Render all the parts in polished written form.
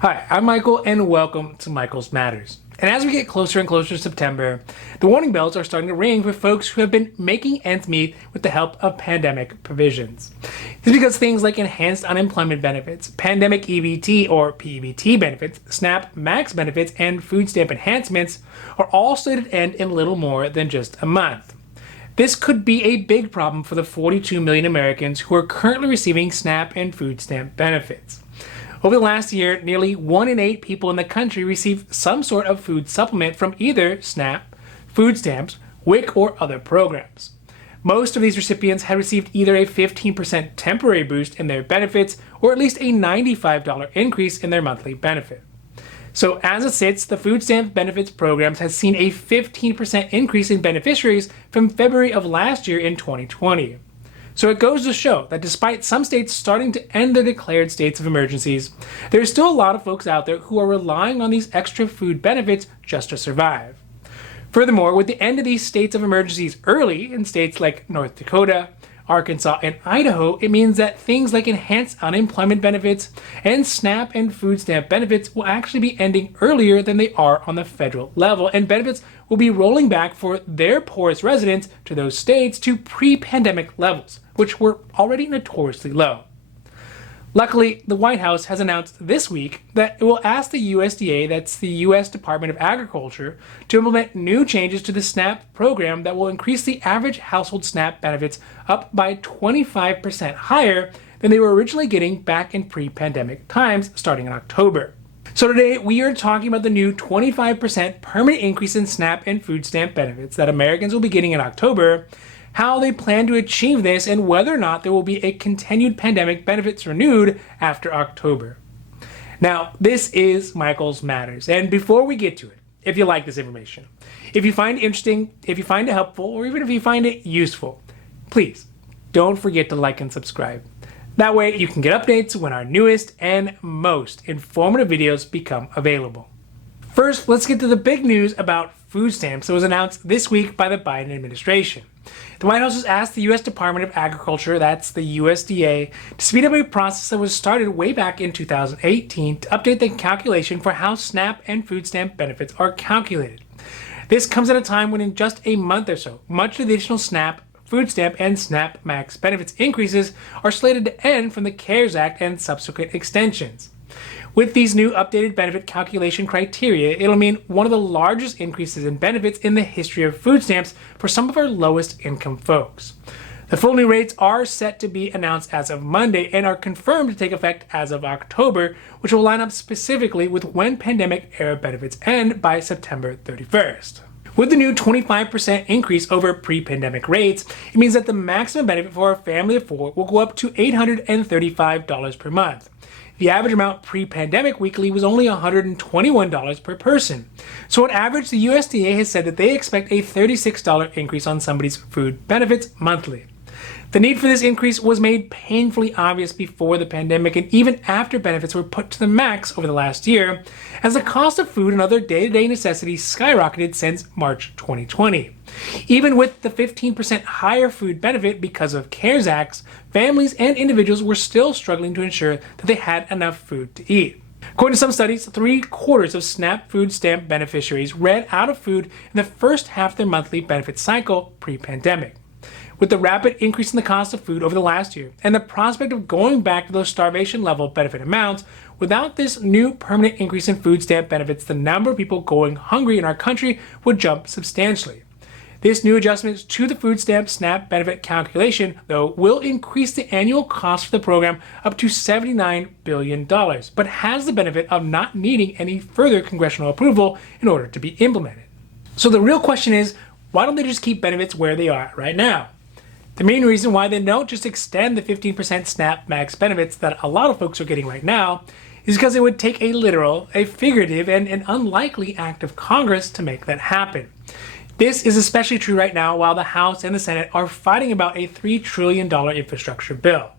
Hi, I'm Michael and welcome to Michael's Matters. And as we get closer and closer to September, the warning bells are starting to ring for folks who have been making ends meet with the help of pandemic provisions. This is because things like enhanced unemployment benefits, pandemic EBT or P-Ebt benefits, SNAP Max benefits, and food stamp enhancements are all slated to end in little more than just a month. This could be a big problem for the 42 million Americans who are currently receiving SNAP and food stamp benefits. Over the last year, nearly 1 in 8 people in the country received some sort of food supplement from either SNAP, food stamps, WIC, or other programs. Most of these recipients had received either a 15% temporary boost in their benefits or at least a $95 increase in their monthly benefit. So as it sits, the food stamp benefits programs has seen a 15% increase in beneficiaries from February of last year in 2020. So it goes to show that despite some states starting to end their declared states of emergencies, there's still a lot of folks out there who are relying on these extra food benefits just to survive. Furthermore, with the end of these states of emergencies early in states like North Dakota, Arkansas, and Idaho, it means that things like enhanced unemployment benefits and SNAP and food stamp benefits will actually be ending earlier than they are on the federal level, and benefits will be rolling back for their poorest residents to those states to pre-pandemic levels, which were already notoriously low. Luckily, the White House has announced this week that it will ask the USDA, that's the U.S. Department of Agriculture, to implement new changes to the SNAP program that will increase the average household SNAP benefits up by 25% higher than they were originally getting back in pre-pandemic times starting in October. So today, we are talking about the new 25% permanent increase in SNAP and food stamp benefits that Americans will be getting in October, how they plan to achieve this, and whether or not there will be a continued pandemic benefits renewed after October. Now, this is Michael's Matters, and before we get to it, if you like this information, if you find it interesting, if you find it helpful, or even if you find it useful, please don't forget to like and subscribe. That way you can get updates when our newest and most informative videos become available. First, let's get to the big news about food stamps that was announced this week by the Biden administration. The White House has asked the U.S. Department of Agriculture, that's the USDA, to speed up a process that was started way back in 2018 to update the calculation for how SNAP and food stamp benefits are calculated. This comes at a time when in just a month or so, much of the additional SNAP, food stamp, and SNAP Max benefits increases are slated to end from the CARES Act and subsequent extensions. With these new updated benefit calculation criteria, it'll mean one of the largest increases in benefits in the history of food stamps for some of our lowest income folks. The full new rates are set to be announced as of Monday and are confirmed to take effect as of October, which will line up specifically with when pandemic-era benefits end by September 31st. With the new 25% increase over pre-pandemic rates, it means that the maximum benefit for a family of 4 will go up to $835 per month. The average amount pre-pandemic weekly was only $121 per person. So on average, the USDA has said that they expect a $36 increase on somebody's food benefits monthly. The need for this increase was made painfully obvious before the pandemic and even after benefits were put to the max over the last year, as the cost of food and other day-to-day necessities skyrocketed since March 2020. Even with the 15% higher food benefit because of CARES Acts, families and individuals were still struggling to ensure that they had enough food to eat. According to some studies, 3/4 of SNAP food stamp beneficiaries ran out of food in the first half of their monthly benefit cycle pre-pandemic. With the rapid increase in the cost of food over the last year and the prospect of going back to those starvation level benefit amounts, without this new permanent increase in food stamp benefits, the number of people going hungry in our country would jump substantially. This new adjustment to the food stamp SNAP benefit calculation, though, will increase the annual cost for the program up to $79 billion, but has the benefit of not needing any further congressional approval in order to be implemented. So the real question is, why don't they just keep benefits where they are right now? The main reason why they don't just extend the 15% SNAP Max benefits that a lot of folks are getting right now is because it would take a literal, a figurative, and an unlikely act of Congress to make that happen. This is especially true right now while the House and the Senate are fighting about a $3 trillion infrastructure bill.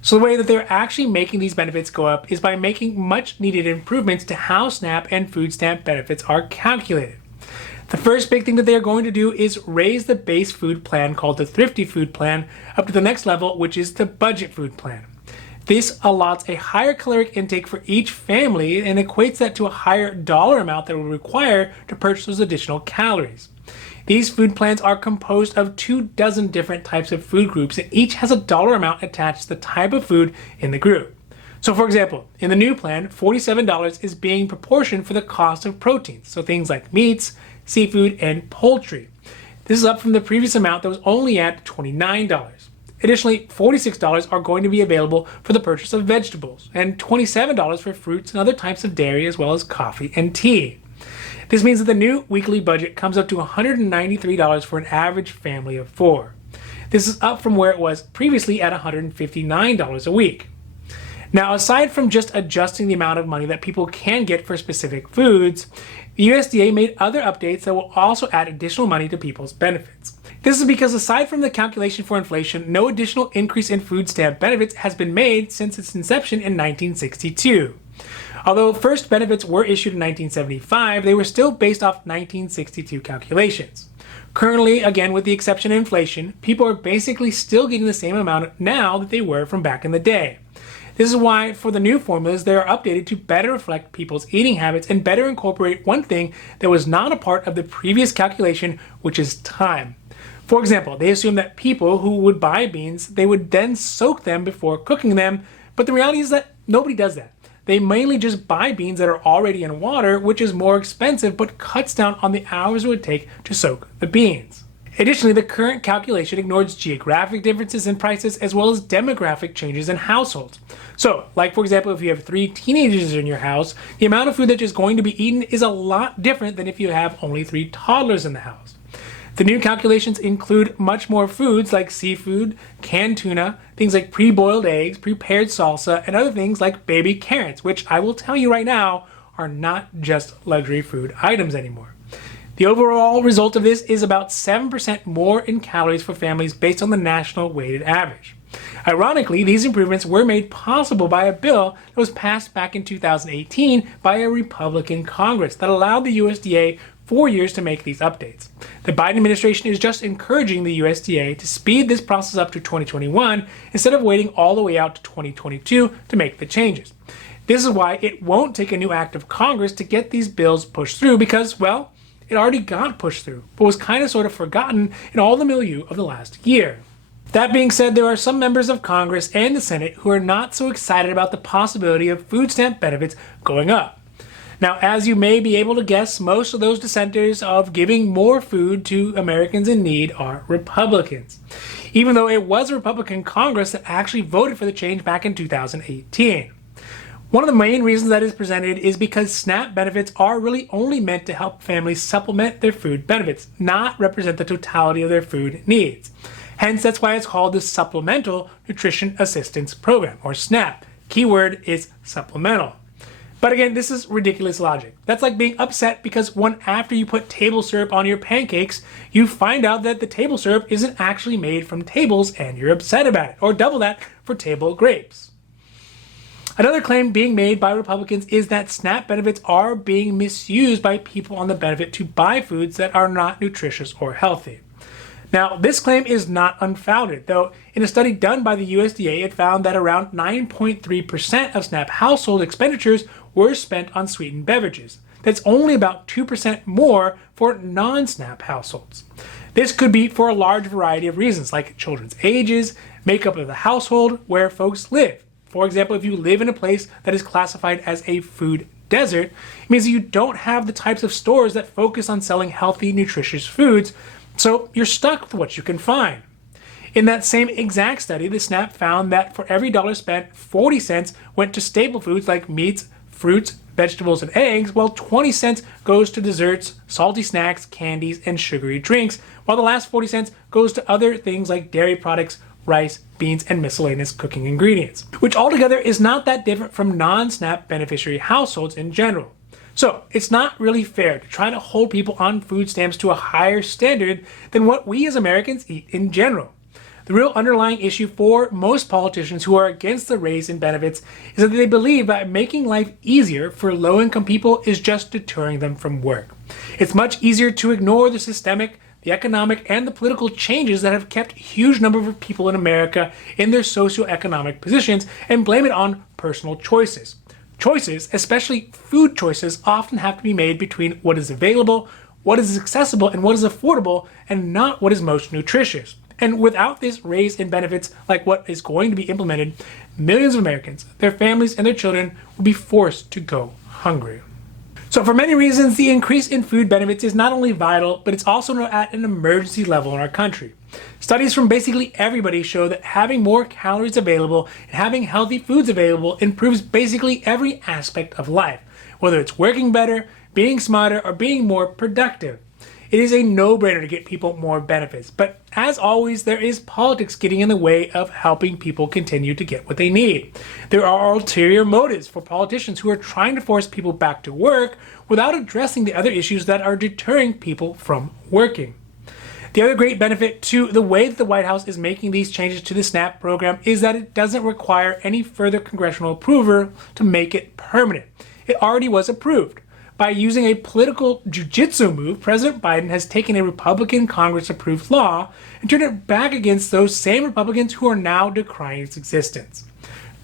So the way that they're actually making these benefits go up is by making much needed improvements to how SNAP and food stamp benefits are calculated. The first big thing that they are going to do is raise the base food plan called the Thrifty Food Plan up to the next level, which is the Budget Food Plan. This allots a higher caloric intake for each family and equates that to a higher dollar amount that will require to purchase those additional calories. These food plans are composed of 24 different types of food groups, and each has a dollar amount attached to the type of food in the group. So for example, in the new plan, $47 is being proportioned for the cost of proteins, so things like meats, seafood, and poultry. This is up from the previous amount that was only at $29. Additionally, $46 are going to be available for the purchase of vegetables, and $27 for fruits and other types of dairy, as well as coffee and tea. This means that the new weekly budget comes up to $193 for an average family of 4. This is up from where it was previously at $159 a week. Now, aside from just adjusting the amount of money that people can get for specific foods, the USDA made other updates that will also add additional money to people's benefits. This is because aside from the calculation for inflation, no additional increase in food stamp benefits has been made since its inception in 1962. Although first benefits were issued in 1975, they were still based off 1962 calculations. Currently, again with the exception of inflation, people are basically still getting the same amount now that they were from back in the day. This is why for the new formulas, they are updated to better reflect people's eating habits and better incorporate one thing that was not a part of the previous calculation, which is time. For example, they assume that people who would buy beans, they would then soak them before cooking them, but the reality is that nobody does that. They mainly just buy beans that are already in water, which is more expensive but cuts down on the hours it would take to soak the beans. Additionally, the current calculation ignores geographic differences in prices as well as demographic changes in households. So, like for example, if you have 3 teenagers in your house, the amount of food that is going to be eaten is a lot different than if you have only 3 toddlers in the house. The new calculations include much more foods like seafood, canned tuna, things like pre-boiled eggs, prepared salsa, and other things like baby carrots, which I will tell you right now are not just luxury food items anymore. The overall result of this is about 7% more in calories for families based on the national weighted average. Ironically, these improvements were made possible by a bill that was passed back in 2018 by a Republican Congress that allowed the USDA 4 years to make these updates. The Biden administration is just encouraging the USDA to speed this process up to 2021 instead of waiting all the way out to 2022 to make the changes. This is why it won't take a new act of Congress to get these bills pushed through because, well, it already got pushed through, but was kind of sort of forgotten in all the milieu of the last year. That being said, there are some members of Congress and the Senate who are not so excited about the possibility of food stamp benefits going up. Now, as you may be able to guess, most of those dissenters of giving more food to Americans in need are Republicans, even though it was a Republican Congress that actually voted for the change back in 2018. One of the main reasons that is presented is because SNAP benefits are really only meant to help families supplement their food benefits, not represent the totality of their food needs. Hence, that's why it's called the Supplemental Nutrition Assistance Program, or SNAP. Keyword is supplemental. But again, this is ridiculous logic. That's like being upset because after you put table syrup on your pancakes, you find out that the table syrup isn't actually made from tables and you're upset about it. Or double that for table grapes. Another claim being made by Republicans is that SNAP benefits are being misused by people on the benefit to buy foods that are not nutritious or healthy. Now, this claim is not unfounded, though in a study done by the USDA, it found that around 9.3% of SNAP household expenditures were spent on sweetened beverages. That's only about 2% more for non-SNAP households. This could be for a large variety of reasons, like children's ages, makeup of the household, where folks live. For example, if you live in a place that is classified as a food desert, it means that you don't have the types of stores that focus on selling healthy, nutritious foods, so you're stuck with what you can find. In that same exact study, the SNAP found that for every dollar spent, 40 cents went to staple foods like meats, fruits, vegetables, and eggs, while 20 cents goes to desserts, salty snacks, candies, and sugary drinks, while the last 40 cents goes to other things like dairy products, rice, beans, and miscellaneous cooking ingredients, which altogether is not that different from non-SNAP beneficiary households in general. So it's not really fair to try to hold people on food stamps to a higher standard than what we as Americans eat in general. The real underlying issue for most politicians who are against the raise in benefits is that they believe that making life easier for low-income people is just deterring them from work. It's much easier to ignore the systemic, the economic and the political changes that have kept a huge number of people in America in their socioeconomic positions and blame it on personal choices. Choices, especially food choices, often have to be made between what is available, what is accessible, and what is affordable, and not what is most nutritious. And without this raise in benefits like what is going to be implemented, millions of Americans, their families, and their children will be forced to go hungry. So for many reasons, the increase in food benefits is not only vital, but it's also at an emergency level in our country. Studies from basically everybody show that having more calories available and having healthy foods available improves basically every aspect of life, whether it's working better, being smarter, or being more productive. It is a no-brainer to get people more benefits, but as always, there is politics getting in the way of helping people continue to get what they need. There are ulterior motives for politicians who are trying to force people back to work without addressing the other issues that are deterring people from working. The other great benefit to the way that the White House is making these changes to the SNAP program is that it doesn't require any further congressional approval to make it permanent. It already was approved. By using a political jiu-jitsu move, President Biden has taken a Republican Congress-approved law and turned it back against those same Republicans who are now decrying its existence.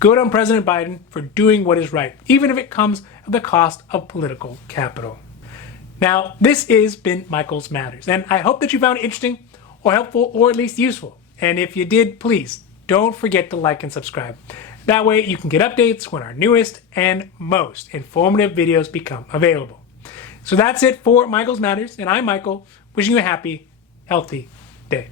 Good on President Biden for doing what is right, even if it comes at the cost of political capital. Now, this has been Michael's Matters, and I hope that you found it interesting or helpful or at least useful. And if you did, please don't forget to like and subscribe. That way you can get updates when our newest and most informative videos become available. So that's it for Michael's Matters, and I'm Michael, wishing you a happy, healthy day.